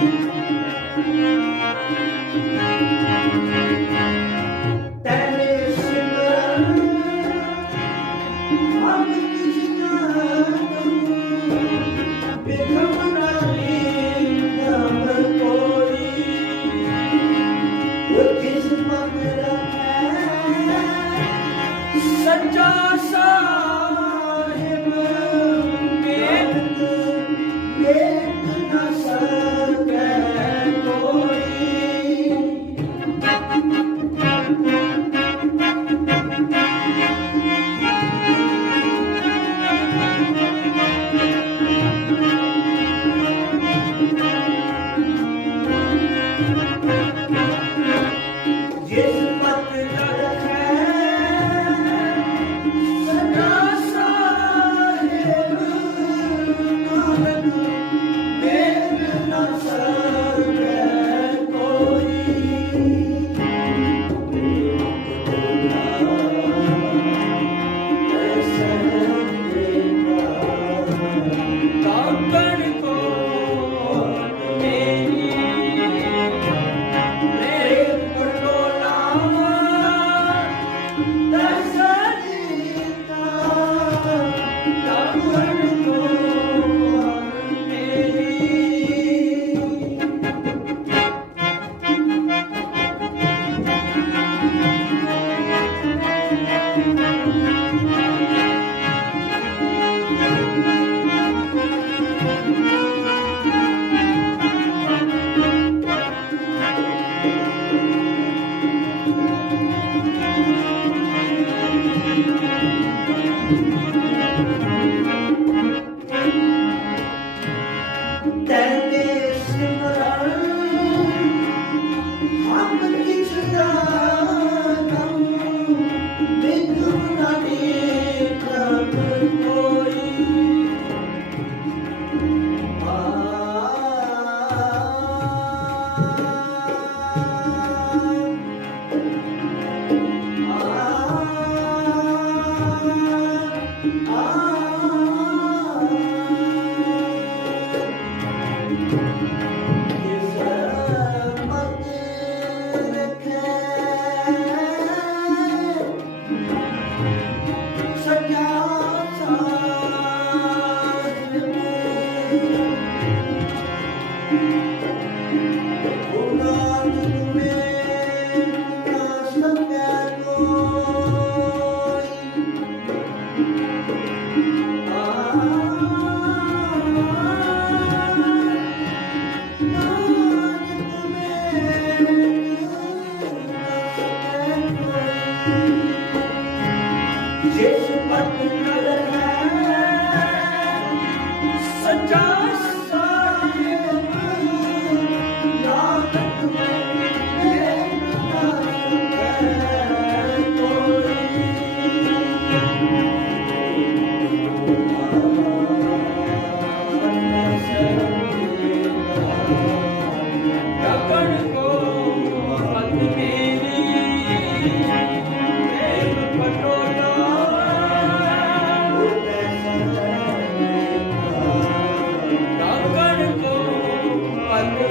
ਤੇਰੇ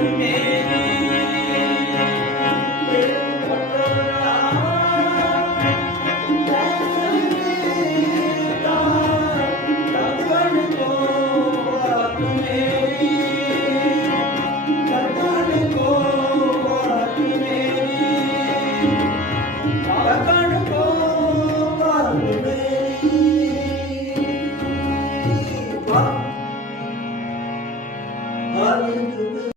Amen.